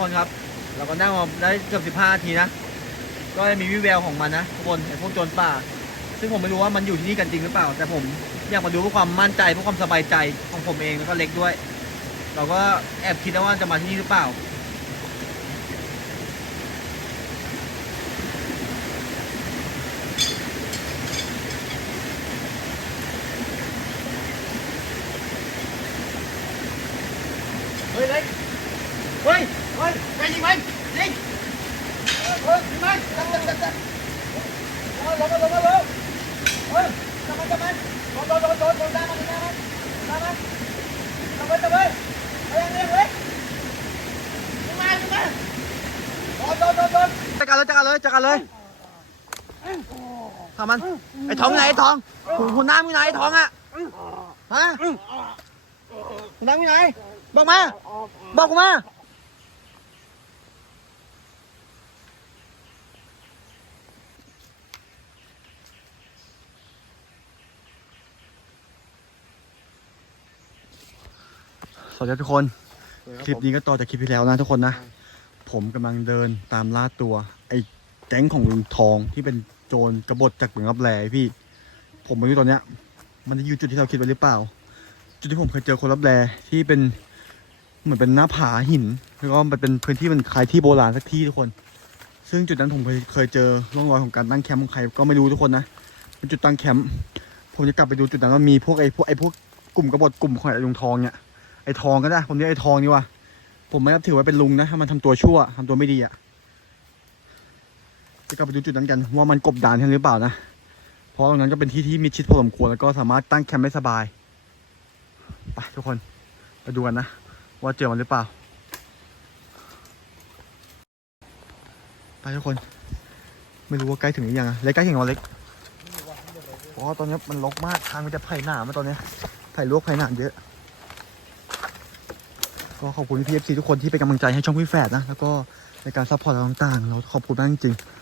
คนครับ เราก็นั่งมาได้เกือบสิบห้านาทีนะ ก็มีวิแววของมันนะทุกคนไอ้พวกโจรป่า ซึ่งผมไม่รู้ว่ามันอยู่ที่นี่กันจริงหรือเปล่า แต่ผมอยากมาดูเพื่อความมั่นใจเพื่อความสบายใจของผมเองแล้วก็เล็กด้วย เราก็แอบคิดนะว่าจะมาที่นี่หรือเปล่า เฮ้ยเล็กเฮ้ยเฮ้ยไปยิงมันยิงเฮ้ยยิงมันจับจับจับจับเฮ้ยลงมาลงมาลงเฮ้ยจับมันจับมันโดนโดนโดนโดนโดนได้มันได้มันได้มันจับมันจับมันเอาอย่างนี้เลยยิงมันยิงมันโดนโดนโดนโดนจัดการเลยจัดการเลยจัดการเลยทำมันไอ้ทองไหนไอ้ทองหุ่นหุ่นน้ำอยู่ไหนไอ้ทองอะฮะหุ่นน้ำอยู่ไหนบอกมาบอกกูมาสวัสดีทุกคน คลิปนี้ก็ต่อจากคลิปที่แล้วนะทุกคนนะ ผมกำลังเดินตามล่าตัว แก๊งของลุงทองที่เป็นโจรกบฏจากเมืองรับแลพี่ ผมไม่รู้ตอนเนี้ย มันจะอยู่จุดที่เราคิดไว้หรือเปล่า จุดที่ผมเคยเจอคนรับแลที่เป็นเหมือนเป็นหน้าผาหินแล้วก็มันเป็นพื้นที่มันคล้ายที่โบราณสักที่ทุกคน ซึ่งจุดนั้นผมเคยเคยเจอร่องรอยของการตั้งแคมป์ของใครก็ไม่รู้ทุกคนนะเป็นจุดตั้งแคมป์ผมจะกลับไปดูจุดนั้นว่ามีพวกไอ้พวกไอ้พวกกลุ่มกบฏกลุ่มของไอ้ลุงทองเนี่ยไอ้ทองก็ได้ผมเรียกไอ้ทองนี่ว่ะผมไม่นับถือว่าเป็นลุงนะถ้ามันทำตัวชั่วทำตัวไม่ดีอะ จะกลับไปดูจุดนั้นกันว่ามันกบดานใช่หรือเปล่านะ เพราะตรงนั้นก็เป็นที่ที่มิดชิดพอสมควรแล้วก็สามารถตั้งแคมป์ได้สบาย ไปทุกคนไปดูกันนะ ว่าเจอมันหรือเปล่า ไปทุกคน ไม่รู้ว่าใกล้ถึงหรือยังเล็กใกล้ถึงแล้วเล็กเพราะตอนนี้มันรกมากทางมันจะไผ่หนามาตอนนี้ไผ่ลวกไผ่หนาเยอะ ก็ขอบคุณพี่เอฟซีทุกคนที่เป็นกำลังใจให้ช่องพี่แฝดนะ แล้วก็ในการซัพพอร์ตต่างๆ เราขอบคุณมากจริงๆ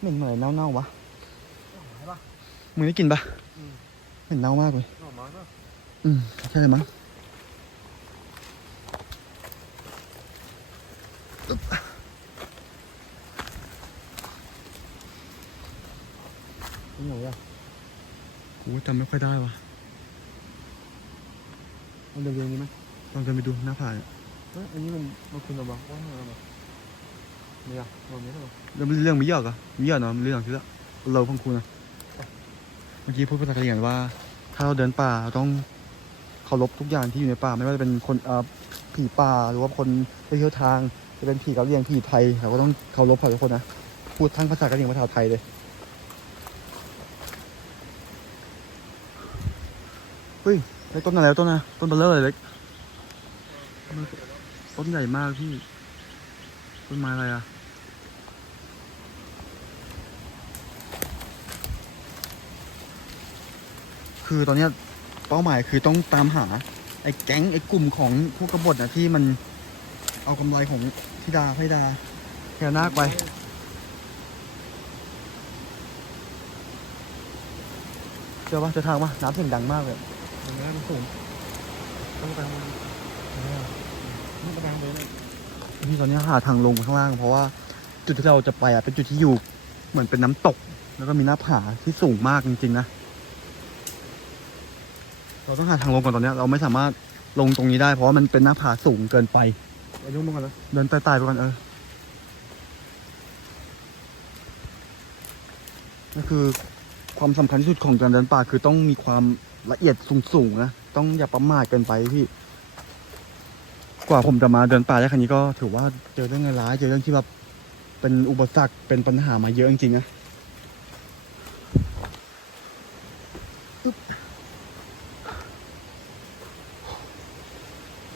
เหม็นเหมือนเน่าๆวะมึงได้กลินปะเหม็นเน่ามากเลย หน่อไม้ก็อืมใช่เลยมั้งนี่ไหนอะกูจำไม่ค่อยได้วะเอาเดินๆนี้ไหมลองเดินไปดูหน้าผาเนี่ยเฮ้ยอันนี้มันมันคุณระวังว่าอะไรมา เรื่องเรื่องมียอะเหรอมียอะเนาะมีเรื่องที่ละเราพังคุณนะเมื่อกี้พูดภาษากะเหรี่ยงว่า ถ้าเราเดินป่าเราต้องเคารพทุกอย่างที่อยู่ในป่าไม่ว่าจะเป็นคนเอ่อผีป่าหรือว่าคนไปเที่ยวทางจะเป็นผีเกะเหรี่ยงผีไทยเราก็ต้องเคารพเขาทุกคนนะพูดทั้งภาษากะเหรี่ยงภาษาไทยเลยเฮ้ยไอ้ต้นอะไรวต้นนะต้นเบลเลอร์เลยเล็กต้นใหญ่มากพี่ต้นไม้อะไรอะ คือตอนเนี้ยเป้าหมายคือต้องตามหา ไอ้แก๊งไอ้กลุ่มของพวกกบฏนะที่มันเอากำไรของธิดาพระธิดาพญานาคไป เจอปะเจอทางปะน้ำเสียงดังมากเลยมันไม่ได้มันสูงต้องไปทางบนนี่ไปทางบนเลยพี่ตอนนี้หาทางลงไปข้างล่าง เพราะว่าจุดที่เราจะไปอะเป็นจุดที่อยู่เหมือนเป็นน้ำตก แล้วก็มีหน้าผาที่สูงมากจริงๆนะ เราต้องหาทางลงก่อนตอนเนี้ยเราไม่สามารถลงตรงนี้ได้เพราะว่ามันเป็นหน้าผาสูงเกินไปเรายุ่งมากันแล้วเดินใต้ๆไปก่อนเออนั่นคือความสำคัญที่สุดของการเดินป่าคือต้องมีความละเอียดสูงๆนะต้องอย่าประมาทเกินไปพี่ กว่าผมจะมาเดินป่าได้ครั้งนี้ก็ถือว่าเจอเรื่องร้ายๆเจอเรื่องที่แบบเป็นอุปสรรคเป็นปัญหามาเยอะจริงๆนะอึ๊บ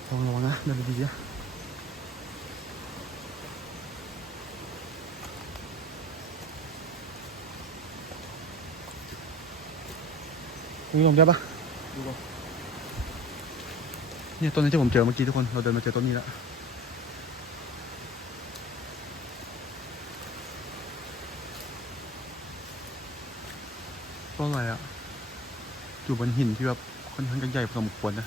ระวังระวังนะเดินดีๆนะ คุณผู้ชมได้ปะดูก่อนเนี่ยต้นนี้ที่ผมเจอเมื่อกี้ทุกคน เราเดินมาเจอต้นนี้แล้วต้นอะไรอะอยู่บนหินที่แบบค่อนข้างจะใหญ่พอสมควรนะ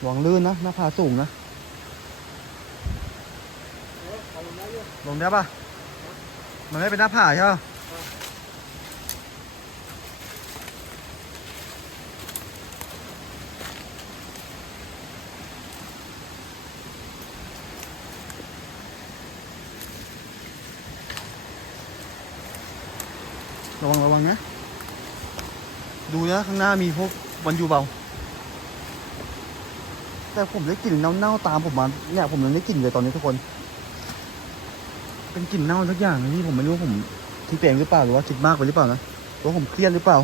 ระวังลื่นนะหน้าผาสูงนะเออเอาลงได้อยู่ลงได้ปะมันไม่เป็นหน้าผาใช่ปะ วังนะ ดูนะข้างหน้ามีพวกวันยูเบา แต่ผมได้กลิ่นเน่าๆตามผมมาเนี่ยผมยังได้กลิ่นเลยตอนนี้ทุกคน เป็นกลิ่นเน่าทุกอย่างนี่ผมไม่รู้ผมคิดเองหรือเปล่าหรือว่าคิดมากไปหรือเปล่านะหรือว่าผมเครียดหรือเปล่า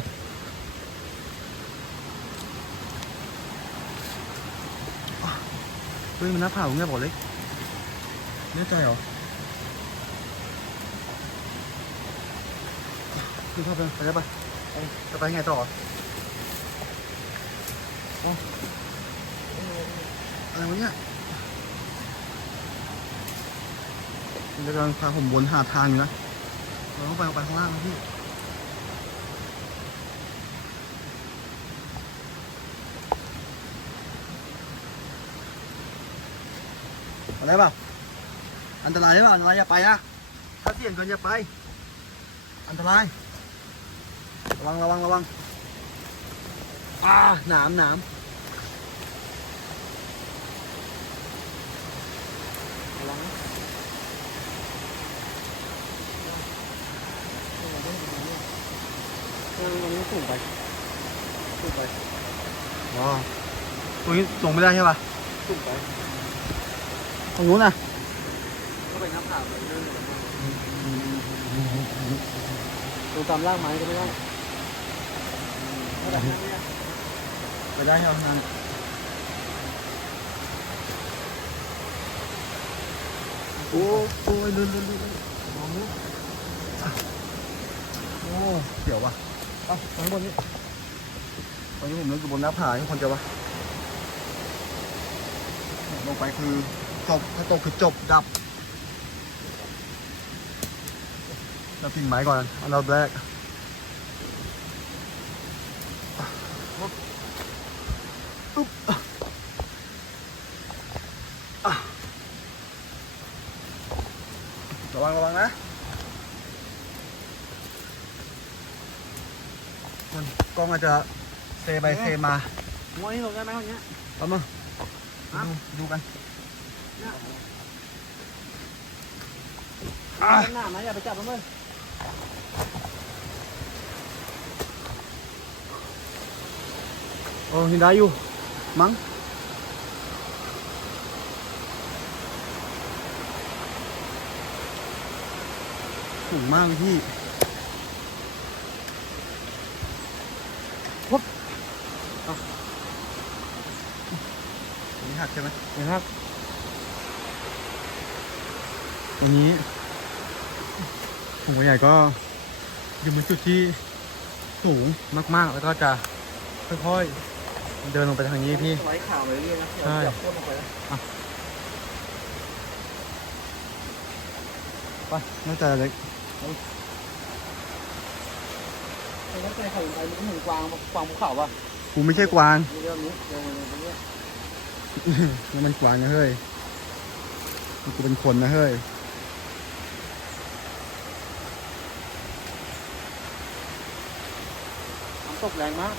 เฮ้ยมันน่าเผาเงี้ยบอกเล็กแน่ใจเหรอ ขึ้นข้าไปไปได้ปะจะไปไงต่ออะไรวะเนี่ยมันกำลังพาผมวนหาทางอยู่นะเราต้องไปออกไปข้างล่างนะพี่อะไรเปล่าอันตรายหรือเปล่าอันตรายอย่าไปนะถ้าเสี่ยงเกินอย่าไป อันตราย ระวังระวังระวังอ่าหนามหนามระวังนะเออมันสูงไปสูงไปอ๋อตรงนี้ลงไม่ได้ใช่ปะสูงไปตรงนู้นน่ะก็ไปน้ำผ่าไปเรื่อยๆดูตามล่างไม้ก็ไม่ได้ ไม่ได้ไม่ได้ไปได้ครับทางโอ้โอ้ยลื่นลื่นลื่นลื่นมองนู้นอะโอ้เสียวว่ะเอ้าตรงบนนี้ตอนนี้ผมนึกอยู่บนหน้าผาทุกคนจะวะลงไปคือจบถ้าตกคือจบดับเราพิงไม้ก่อนอันดับแรก ระวังระวังนะมันกล้ องอาจจะเซไปเซมาม้วนนี่ลงได้ไหมคนเนี้ยเอามาครับดูดูกันเนี่ยอะหน้ามาอย่าไปจับมันเลยโอ้ยังได้อยู่ มั้งสูงมากเลยพี่ปุ๊บเอาอันนี้ หักใช่ไหมนะครับวันนี้ถุงใหญ่ก็อยู่ในจุดที่สูงมากๆ แล้วก็จะค่อยๆ เดินลงไปทางนี้พี่ไว้ข่าวไปเรื่อยๆนะใช่จับโคตรลงไปแล้วไปน่าจะเล็กไอ้นักใจเขาไปมันเหมือนกวางกวางภูเขาป่ะกูไม่ใช่กวางเรื่องนี้เรื่องนี้เรื่อง นี้นี่มันกวางนะเฮ้ยนี่กูเป็นคนนะเฮ้ยน้ำตกแรงมาก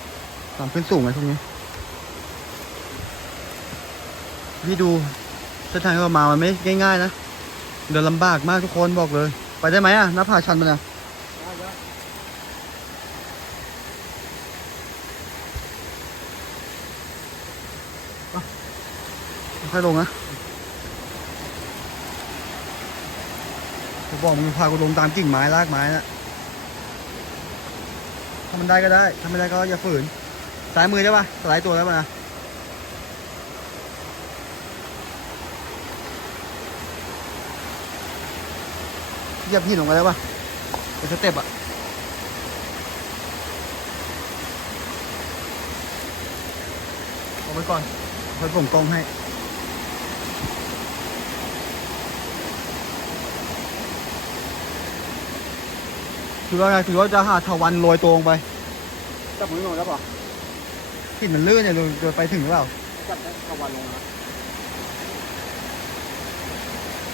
ตามขึ้นสูงไหมพวกนี้ พี่ดูเส้นทางที่เรามามันไม่ง่ายๆนะ เดินลำบากมากทุกคนบอกเลย ไปได้ไหมอะหน้าผาชันมันอะ ได้แล้ว ค่ อยลงนะผมบอกมึงพากูลงตามกิ่งไม้รากไม้นะถ้ามันได้ก็ได้ ถ้าไม่ได้ก็อย่าฝืนซ้ายมือได้ปะสไลด์ตัวได้ปะนะเหยียบหินลงไปได้ปะเป็นสเต็ปอะเอาไว้ก่อนค่อยผมกล้องให้ คือว่าไงคือว่าจะหาทวันโรยตัวลงไป จับมือลงแล้วป่ะหินมันลื่นเนี่ยเดินเดินไปถึงหรือเปล่าไจับได้ตะวันลงนะ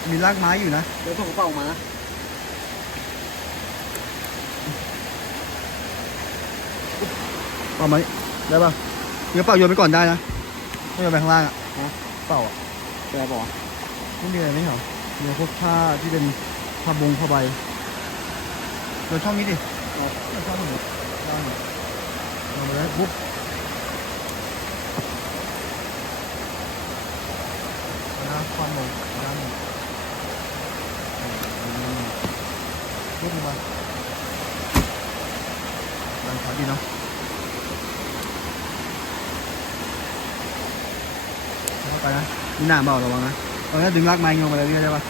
มีรากไม้อยู่นะ เดี๋ยวส่งกระเป๋ามานะเอามานี่ได้ป่ะมีกระเป๋าโยนไปก่อนได้นะไม่โยนไปข้างล่างอะเปล่าอะแกบอกไม่มีอะไรไม่เหรอมีพวกผ้าที่เป็นผ้าบงผ้าใบ โยนช่องนี้ดิเอาโยนช่องนี้ได้เอามาเลยบุ๊บนะความลงด้านหนึ่งอืมบุ๊บมาด้านขาดีเนาะเข้าไปนะมีหน้าเบาระวังนะตอนนี้ดึงลากไม้งงไปเลยนี่ได้ปะ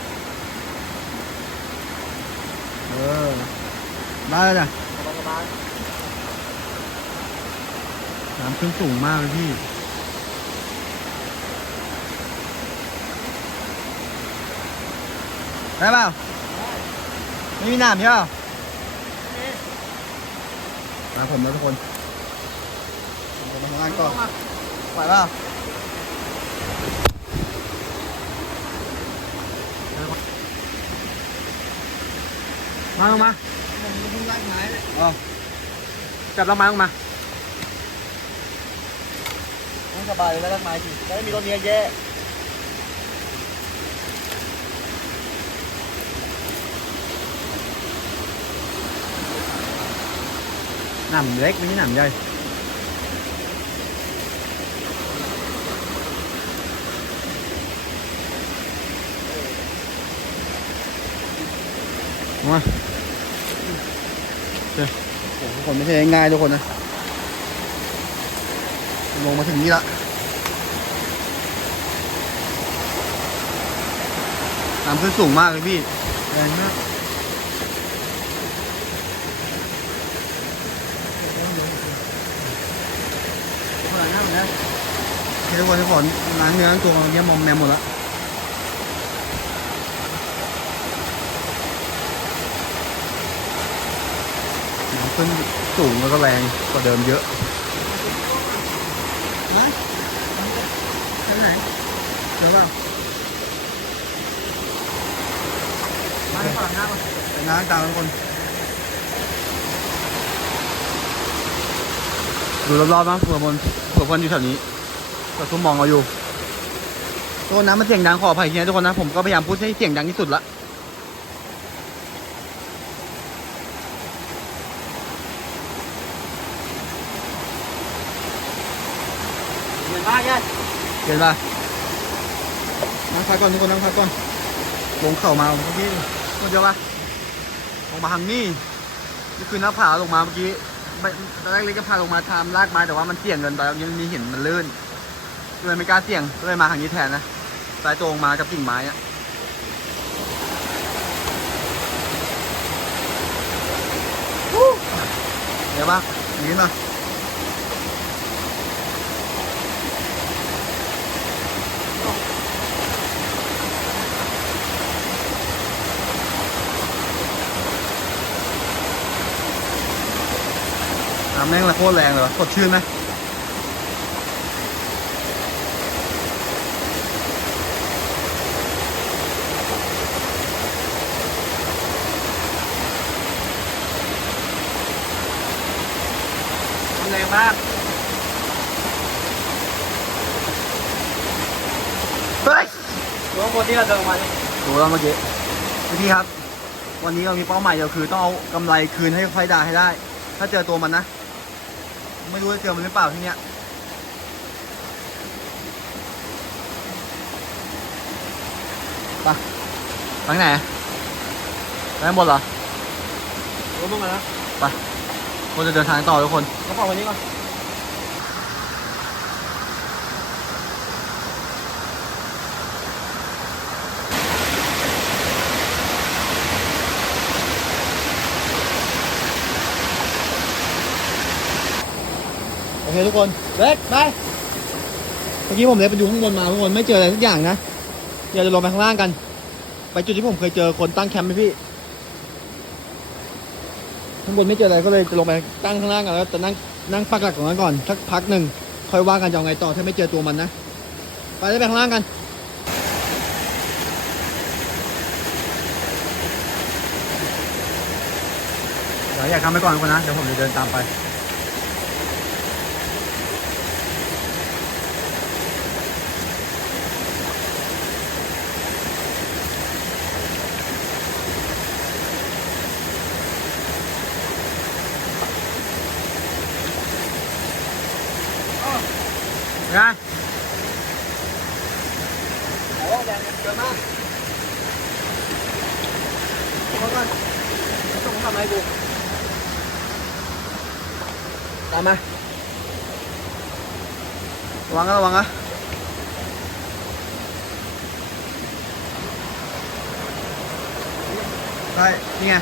เออ ได้แล้วจ้ะสบายสบายน้ำขึ้นสูงมากเลยพี่ ได้เปล่าไม่มีน้ำใช่เปล่ามาผมแล้วทุกคนผมจะมาข้างล่างก่อนไหวเปล่ามาลงมา ผมจะพึ่งลากไม้เลยอ๋อจับลงมาลงมาไม่สบาย เลยทุกคนไม่ใช่ง่ายทุกคนนะ ลงมาถึงนี้ละน้ำขึ้นสูงมากเลยพี่แรงมากเฮ้ยทุกคนทุกคนน้ำเนื้อตัวเนี้ยมอมแมมหมดแล้ว ขึ้นสูงแล้วก็แรงกว่าเดิมเยอะไหนไหนเจอเปล่ามาเปิดหน้ามาไปน้ำตามทุกคนดูรอบๆบ้างเผื่อคนเผื่อคนอยู่แถวนี้ก็ซุ่มมองเราอยู่ตัวน้ำมันเสียงดังขออภัยทีนะทุกคนนะ ผมก็พยายามพูดให้เสียงดังที่สุดละ เหมือนมากแย่ เห็นปะนั่งพักก่อนทุกคนนั่งพักก่อนลงเข่ามาเมื่อกี้คนเดียวปะลงมาทางนี้นี่คือหน้าผาลงมาเมื่อกี้ตอนแรกเล็กก็พาลงมาทำลากไม้แต่ว่ามันเสี่ยงเกินไปยังมีหินมันลื่นก็เลยไม่กล้าเสี่ยงก็เลยมาทางนี้แทนนะสายตรงมากับกิ่งไม้อะเดี๋ยวปะอย่างนี้มา แม่งละโคตรแรงเลยวะสดชื่นไหมมันแรงมากเฮ้ยรถคนที่เราเดินมาเนี่ยดูแล้วเมื่อกี้พี่ครับ วันนี้เรามีเป้าหมายเดียวคือต้องเอากำไรคืนให้ไฟดาให้ได้ ถ้าเจอตัวมันนะ ไม่รู้จะเจอมันหรือเปล่าที่เนี้ยไปไปไหนไปข้างบนเหรอรถมึงมาแล้วคนจะเดินทางต่อทุกคน กระเป๋าวันนี้ก่อน เคทุกคนเล็กไปเมื่อกี้ผมเล็กไปดูข้างบนมาทุกคนไม่เจออะไรทุกอย่างนะเดี๋ยวจะลงไปข้างล่างกัน ไปจุดที่ผมเคยเจอคนตั้งแคมป์ไหมพี่ข้างบนไม่เจออะไรก็เลยจะลงไปตั้งข้างล่างกันแล้วจะนั่งนั่งปักหลักตรงนั้นก่อนสักพักหนึ่งค่อยว่ากันจะเอาไงต่อถ้าไม่เจอตัวมันนะไปได้ไปข้างล่างกันเดี๋ยวอยากทำไปก่อนคนนะเดี๋ยวผมจะเดินตามไป ไงโอ้แดงเยอะมากเอาก่อนส่งทำอะไรกูตามมาระวังนะระวังนะ ใช่นี่ไง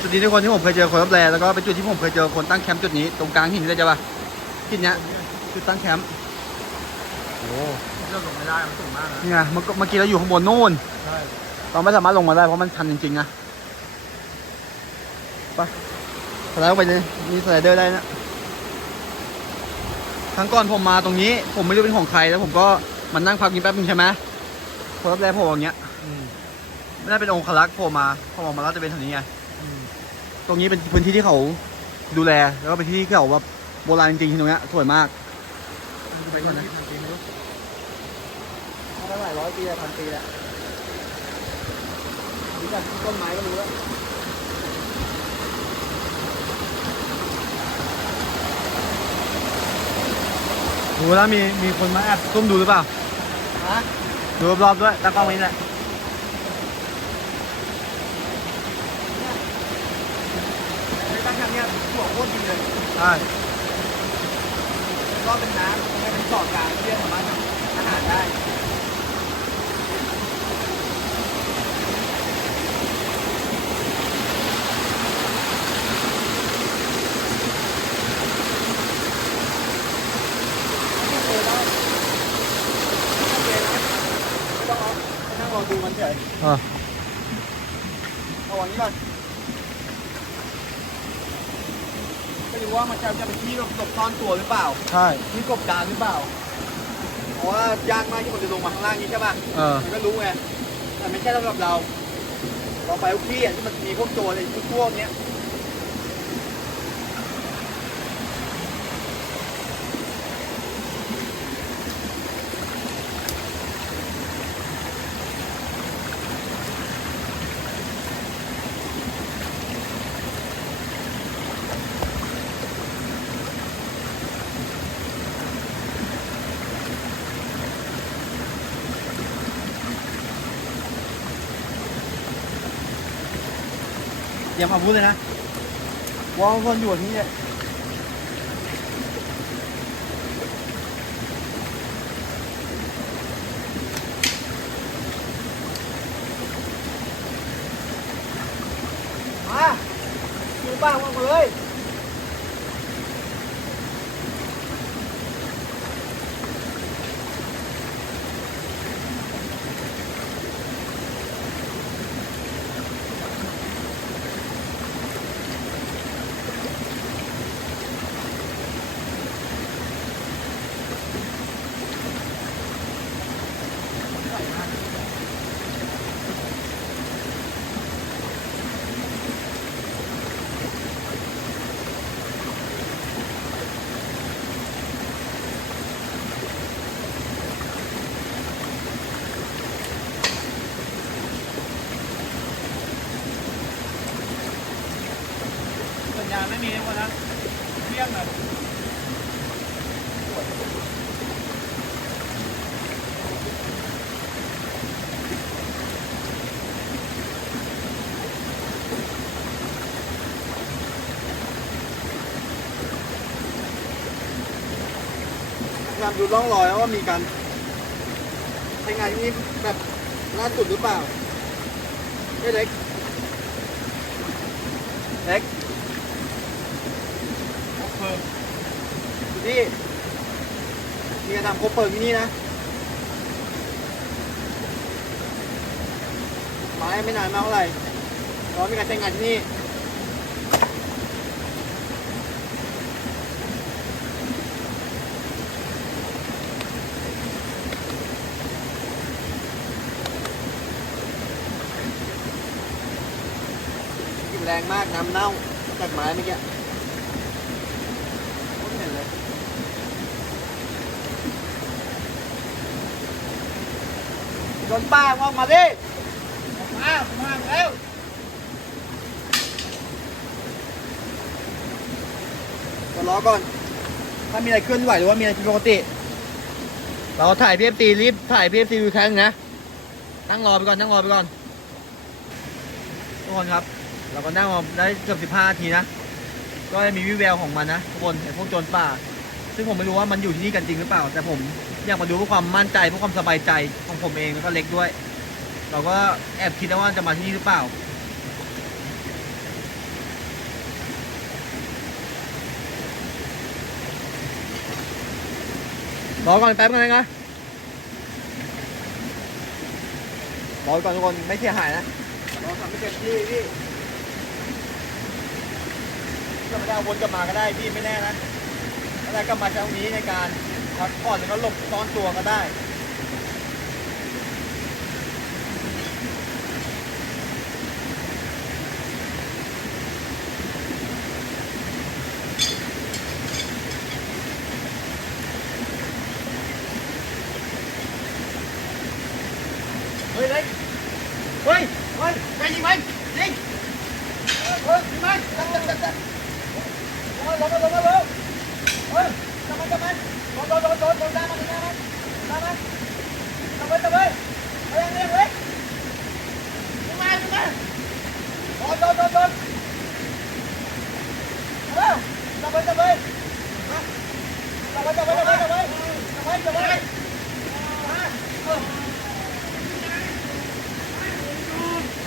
จุดนี้ทุกคนที่ผมเคยเจอคนรับแลแล้วก็เป็นจุดที่ผมเคยเจอคนตั้งแคมป์จุดนี้ตรงกลางหินนี่เลยจ้ะปะหินเนี้ยจุดตั้งแคมป์โอ้เลือกลงไม่ได้มันสูงมากนะนี่ไงเมื่อเมื่อกี้เราอยู่ข้างบนนู่นใช่เราไม่สามารถลงมาได้เพราะมันชันจริงๆนะไปสไลด์ลงไปเลยมีสไลเดอร์ได้นะครั้งก่อนผมมาตรงนี้ ผมไม่รู้เป็นของใครแล้วผมก็มันนั่งพักกินแป๊บนึงใช่ไหมคนรับแรกผมอย่างเงี้ยอืม ไม่ได้เป็นองคลักษ์โผล่มาพอมองมาแล้วจะเป็นแถวนี้ไงอืมตรงนี้เป็นพื้นที่ที่เขาดูแล แล้วก็เป็นที่ที่เขาแบบโบราณจริงๆที่ตรงเนี้ยสวยมากไปก่อนนะจริงๆไม่รู้มาหลายร้อยปีแล้วพันปีแล้วรู้จักต้นไม้ก็รู้แล้วดูแล้วมีมีคนมาแอบซุ่มดูหรือเปล่าฮะดูรอบๆด้วยตั้งกล้องไว้นี่แหละตั้งแค่นี้หัว โคตรดีเลยใช่ก็เป็นน้ำไม่เป็นเกาะกลางที่สามารถทำอาหารได้นั่งรอดูมันเฉยเออเอาวันนี้ก่อน ไม่รู้ว่ามันจะจะเป็นที่หลบหลบซ่อนตัวหรือเปล่า ใช่ ที่กบดานหรือเปล่า เพราะว่ายากมากที่คนจะลงมาข้างล่างนี้ใช่ป่ะเออ มันก็รู้ไงแต่ไม่ใช่สำหรับเรา เราไปทุกที่อะที่มันมีพวกโจรอะไรพวกเนี้ย อย่ามาพูดเลยนะวางคนอยู่ที่นี่ยมาดูบ้างว่างมาเลย สัญญาณไม่มีทุกคนนะเที่ยงเลย พยายาม ดูร่องรอยว่ามีการใช้งานที่นี่แบบล่าสุดหรือเปล่าเฮ้ยเล็ก เล็กเพิ่มอยู่ที่มีการทำครบเพลิงที่นี่นะไม้ไม่นานมากเท่าไหร่เพราะมีการใช้งานที่นี่ รงมากน้ำเน่าจากไม้เมื่อกี้ไม่เห็นเลยโดนป้าออกมาดิออกมาออกมาเร็วก็รอก่อน ถ้ามีอะไรเคลื่อนไหวหรือว่ามีอะไรผิดปกติ เราถ่ายพีเอฟซีรีบถ่ายพีเอฟซีดูครั้งนะ นั่งรอไปก่อน นั่งรอไปก่อนทุกคนครับ เราก็นั่งรอได้เกือบสิบห้านาทีนะ ก็มีวิแววของมันนะทุกคนไอ้พวกโจรป่า ซึ่งผมไม่รู้ว่ามันอยู่ที่นี่กันจริงหรือเปล่า แต่ผมอยากมาดูเพื่อความมั่นใจเพื่อความสบายใจของผมเองแล้วก็เล็กด้วย เราก็แอบคิดนะว่าจะมาที่นี่หรือเปล่ารอก่อนแป๊บนึงนะรอก่อนทุกคนไม่เสียหายนะรอทำไม่เต็มที่พี่ ก็ไม่ได้วนกลับมาก็ได้พี่ไม่แน่นะอะไรก็มาใช้ตรงนี้ในการพักผ่อนแล้วก็หลบซ่อนตัวก็ได้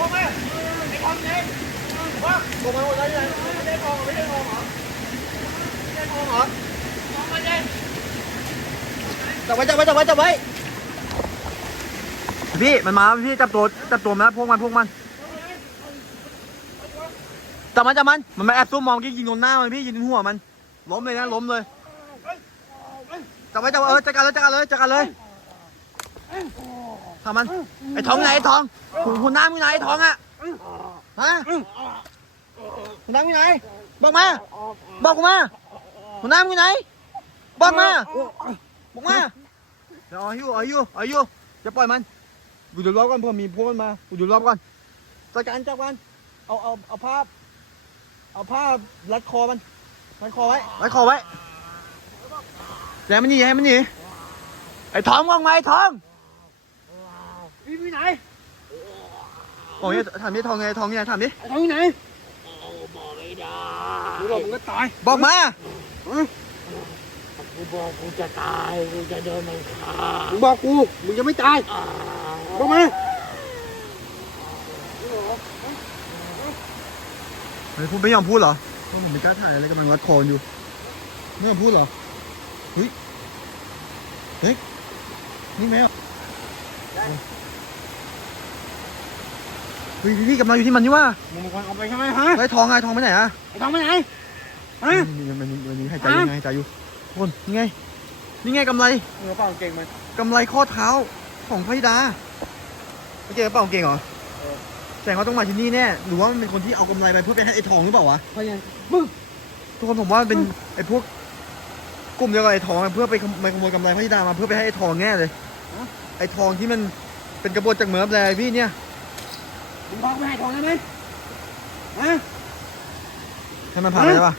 พวกแม่ไอ้ทองเองว่าพวกมันหมดแล้วยังไม่ได้ทองไม่ได้ทองเหรอไม่ได้ทองเหรอทองมาเองจับไว้จับไว้จับไว้จับไว้พี่มันมาพี่จับตัวจับตัวมันแล้วพวกมันพวกมันจับมันจับมันมันมาแอบซุ่มมองกี้ยิงโดนหน้ามันพี่ยิงหัวมันล้มเลยนะล้มเลยจับไว้จับไว้เออจัดการเลยจัดการเลยจัดการเลย ทำมัน ไอ้ทองไหนไอ้ทองคุณคุณน้ำอยู่ไหนทองอะฮะคุณน้ำอยู่ไหน บอกมา บอกกูมาคุณน้ำอยู่ไหน บอกมา บอกมาเดี๋ยวเอาอยู่เอาอยู่เอาอยู่จะปล่อยมันกูดูรอบก่อนเพื่อมีพวกมันมากูดูรอบก่อนจัดการจับมันเอาเอาเอาผ้าเอาผ้ารัดคอมันรัดคอไว้รัดคอไว้อย่าให้มันหนีอย่าให้มันหนีไอ้ทองมองมาไอ้ทอง พี่พี่ไหนโอ้ยถามดิทองไงทองไงถามดิไอ้ทองที่ไหนบอกไม่ได้กูบอกมึงก็ตายบอกมากูบอกกูจะตายกูจะโดนมันฆ่ามึงบอกกูมึงยังไม่ตายบอกมาไม่พูดไม่ยอมพูดเหรอเพราะผมไม่กล้าถ่ายอะไรกำลังรัดคออยู่ไม่ยอมพูดเหรอเฮ้ยเฮ้ยนี่แมว เฮ้ยพี่กำลังอยู่ที่มันนี่ว่ามึงเป็นคนเอาไปใช่ไหมฮะไอ้ทองไงทองไปไหนอะไอ้ทองไปไหนฮะมันมันมันมันหายใจอยู่ไงหายใจอยู่ทุกคนนี่ไงนี่ไงกำไรมึงเอาเปล่าเก่งมันกำไรข้อเท้าของพระธิดาไม่เจอกระเป๋ากางเก่งเหรอแสดงว่าต้องมาที่นี่แน่หรือว่ามันเป็นคนที่เอากำไรไปเพื่อไปให้ไอ้ทองหรือเปล่าวะเพราะยังทุกคนผมว่ามันเป็นไอ้พวกกลุ่มเดียวกับไอ้ทองอะเพื่อไปขโมยขโมยกำไรพระธิดามาเพื่อไปให้ไอ้ทองแน่เลยไอ้ทองที่มันเป็นกระบฏจากเหมืองแร่พี่เนี่ย มึงพาไปให้ทองได้ไหมฮะ ให้มันผ่านไปได้ปะ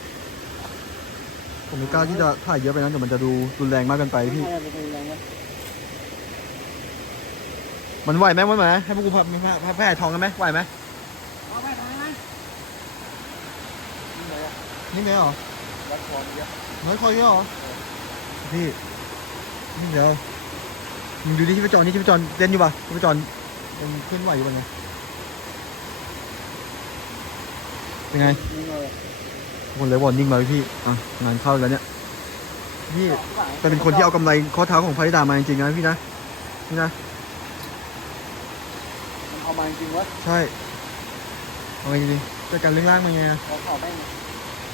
ผมไม่กล้าที่จะถ่ายเยอะไปนั้นเดี๋ยวมันจะดูรุนแรงมากเกินไปพี่ไม่เป็นไรนะมันไหวไหมไหวไหมให้พวกกูพาพาพาไปหาทองกันไหมไหวไหมเอาไปทองได้ไหมนี่ไงเหรอรัดคอเยอะน้อยคอยเยอะเหรอ พี่ นี่เดี๋ยวมึงดูดิที่ประจรนี่ที่ประจรเต้นอยู่ปะที่ประจรยังเคลื่อนไหวอยู่ปะเนี่ย เป็นไงมึงเอาคนเลยบอกนิ่งมาพี่อะงานเข้าอีกแล้วเนี่ยพี่แต่เป็นคนที่เอากำไรข้อเท้าของพระธิดามาจริงๆนะพี่นะนี่นะมันเอามาจริงวะใช่เอาไงดีจัดการเรื่องล่างมาไงอะเอาเผาแม่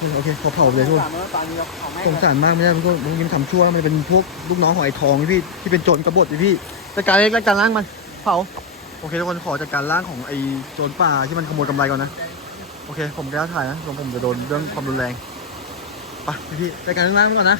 งโอเคขอเผาเลยทุกคนสามเมื่อตอนนี้เราเผาแม่งสงสารมากไม่ได้พวกมึงยังทำชั่วมันเป็นพวกลูกน้องของไอ้ทองนี่พี่ที่เป็นโจรกบฏนี่พี่จัดการเล็กจัดการล่างมันเผาโอเคทุกคนขอจัดการล่างของไอ้โจรป่าที่มันขโมยกำไรก่อนนะ โอเค ผมจะถ่ายนะผมผมจะโดนเรื่องความรุนแรง ไปพี่ๆไปกันข้างล่างก่อนนะ